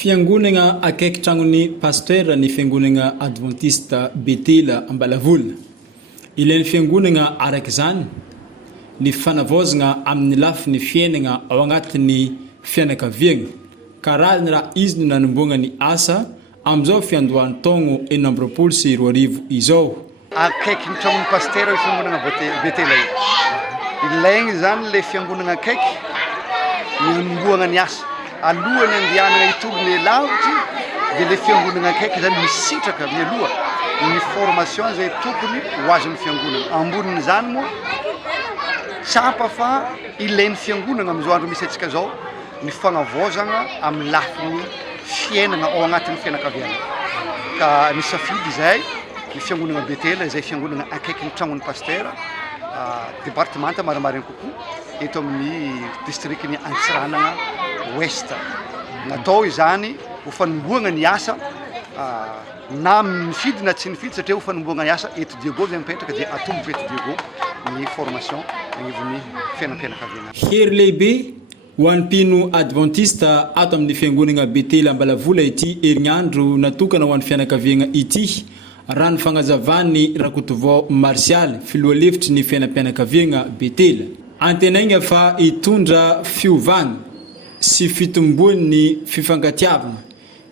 Fiangonana akaiky tragnon'ny pasteur ny fiangonana adventiste Betela Ambalavola. Ilain'ny fiangonana araka izany ny fanavaozana amin'ny lafiny fiainana ao agnatin'ny fianakaviana. Karaha ny raha izy no nanomboana ny asa amin'izao fiandohan'ny taogno 2024 izao. Akaiky ny tragnon'ny pasteur io fiangonana Betela io. Ilaigny zany le fiangonana akaiky ny nanomboana ny asa. Alohany andianana itony lavitry dia le fiangonana akaiky zany misitraka mialoha ny formation zay tokony ho azon'ny fiangonana. Ambonin'izany moa tsapa fa ilain'ny fiangonana amin'izao andro misy antsika zao ny fagnavaozana amin'ny lafiny fiainana ao agnatin'ny fianakaviana. Ka nisafidy izay ny fiangonana Betela izay fiangonana akaiky ny tragnon'ny pasteur départementa marimariny kokoa eto amin'ny districtny Antsiranana Ouest. Natao izany ho fanomboana ny asa na mifidy na tsy mifidy satria ho fanomboana ny asa eto Diego zay mipetraka dia atomboka eto Diego ny formation agnivon'ny fianam-pianakaviana. Hery lehibe ho an'ny mpino adventiste ato amin'ny fiangonana Betela Ambalavola ity herignandro natokana ho an'ny fianakaviana ity. Raha ny fagnazavany Rakotovao Martial filohalevitry ny fianam-pianakaviana Betela. Antenaigna fa hitondra fiovana sy fitomboan'ny fifankatiavana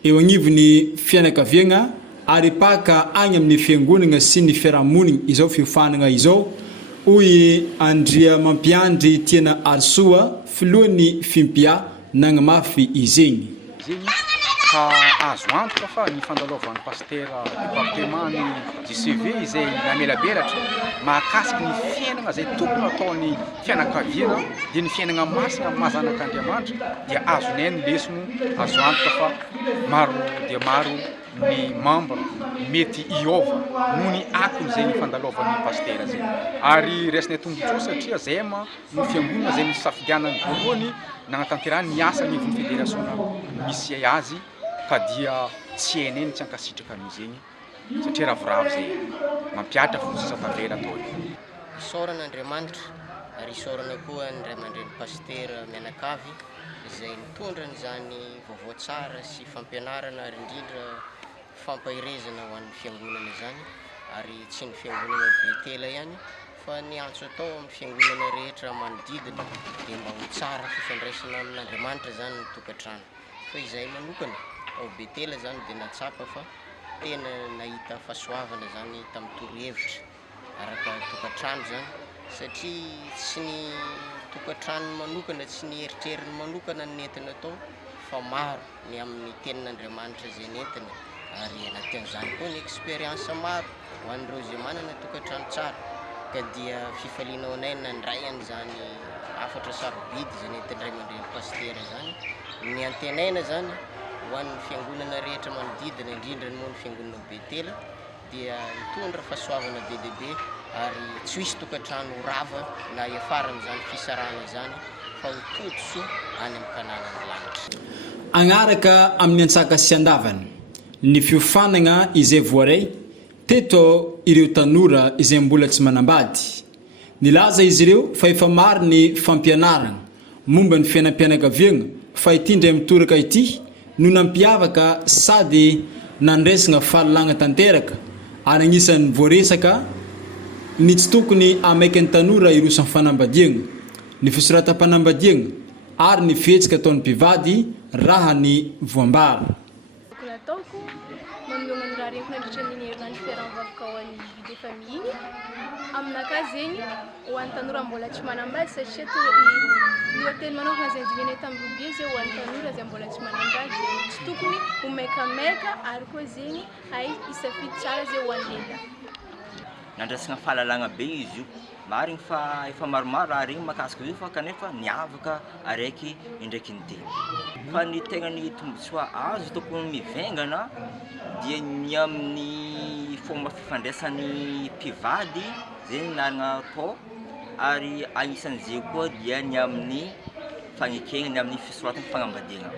eo agnivon'ny fianakaviana ary paka agny amin'ny fiangonana sy ny fiarahamonigny izao fiofanana izao. Hoy Andria Mampiandry Tiana Arsoa filohan'ny fimpia nagnamafy izegny. Ka azo antoka fa ny fandalovan'ny pasteur départementny JCV izay namelabelatra mahakasiky ny fiainana zay tokony ataon'ny fianakaviana dia ny fiainana masina mazanak'Andriamanitra dia azonay ny lesony. Azo antoka fa maro dia maro ny membre mety iova noho ny akony zay ny fandalovan'ny pasteur zay. Ary resinay tombontsoa satria zay no fiangonana zay nisafidianany voalohany nagnatanterahany ny asa agnivon'ny fédération misy azy ka dia tsy hainay tsy hankasitraka amin'izegny satria ravoravo zay mampiatra fo sasatavela atao. Isaorana Andriamanitra ary isaorana koa ny ray aman-dren'ny pasteur mianakavy izay mitondra n'izany vaovao tsara sy fampianarana ary indrindra fampahirezana ho an'ny fiangonana izany ary tsy ny fiangonana Betela ihany fa ny antso atao amin'ny fiangonana rehetra manodidina dia mba ho tsara fifandraisana amin'Andriamanitra zany ny tokantrano. Fa izay manokana ao Betela zany dia natsapa fa tena nahita fahasoavana zany tamin'ny torohevitra araka tokantrano zany satria tsy ny tokantrano manokana tsy ny eritreriny manokana ny nentina atao fa maro ny amin'ny tenin'Andriamanitra zay nentina ary anatin'izany koa ny expérience maro ho an'ireo zay manana tokantrano tsara ka dia fifaliana anay nandray an'izany afatra sarobidy zay nentin'iray aman-dren'ny pasteur zany ny antenaina zany ho an'ny fiangonana rehetra manodidina indrindra moa ny fiangonana Betela dia mitondra fahasoavana be dia be ary tsy hisy tokantrano rava na iafaran'izany fisarahana zany fa ho toto-soa any amin'ny kananan'ny lanitra. Agnaraka amin'ny antsaka sy andavana ny fiofanana izay voaray teto ireo tanora izay mbola tsy manambady. Nilaza izy ireo fa efa maro ny fampianarana momba ny fianam-pianakaviana fa ity ndray mitoraka ity no nampiavaka sady nandresana fahalalagna tanteraka ary agnisan'ny voaresaka ny tsy tokony amaiky ny tanora irosan'ny fanambadiana, ny fisoratam-panambadiana ary ny fihetsika ataon'ny mpivady raha ny voambara. Ataoko manoloana ny raha rehetra nandritra ny herinandro fiaraham-bavaka ho an'ny vie de famille aminakahy zegny ho an'ny tanora mbola tsy manambady satria lohateny manokana zay dinenay tamin'ny robia zay ho an'ny tanora zay mbola tsy manambady tsy tokony ho maikamaika ary koa zegny hay isafidy tsara zay ho an'ny lela. Nandrasana fahalalagna be izy io marigny fa efa maromaro raha regny mahakasika izy io fa kanefa niavaka araiky indraiky ny teny fa ny tegna ny tombontsoa azo tokony mivengana dia ny amin'ny fomba fifandraisan'ny mpivady zay nanana atao ary anisan'izay koa dia ny amin'ny fagnekegna ny amin'ny fisoratana fagnambadiana.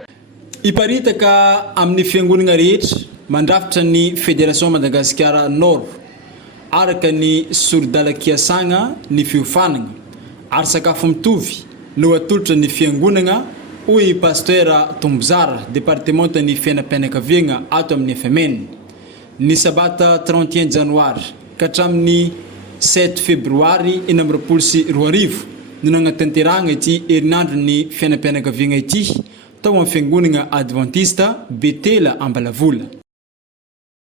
Iparitaka amin'ny fiangonana rehetra mandrafitra ny Fédération Madagasikara Nord araka ny sordalakiasagna ny fiofanana ary sakafo mitovy no atolotra ny fiangonana Hoy Pasteur Tombozara, département ni fianam-pianakaviagna ato amin'ny FMN. Ny sabata 31 janoary ka hatramin'ny 7 febroary 2024 no nagnatanterahagna ity herinandro ny fianam-pianakaviagna ity tao amin'ny fiangonana Adventista Betela Ambalavola.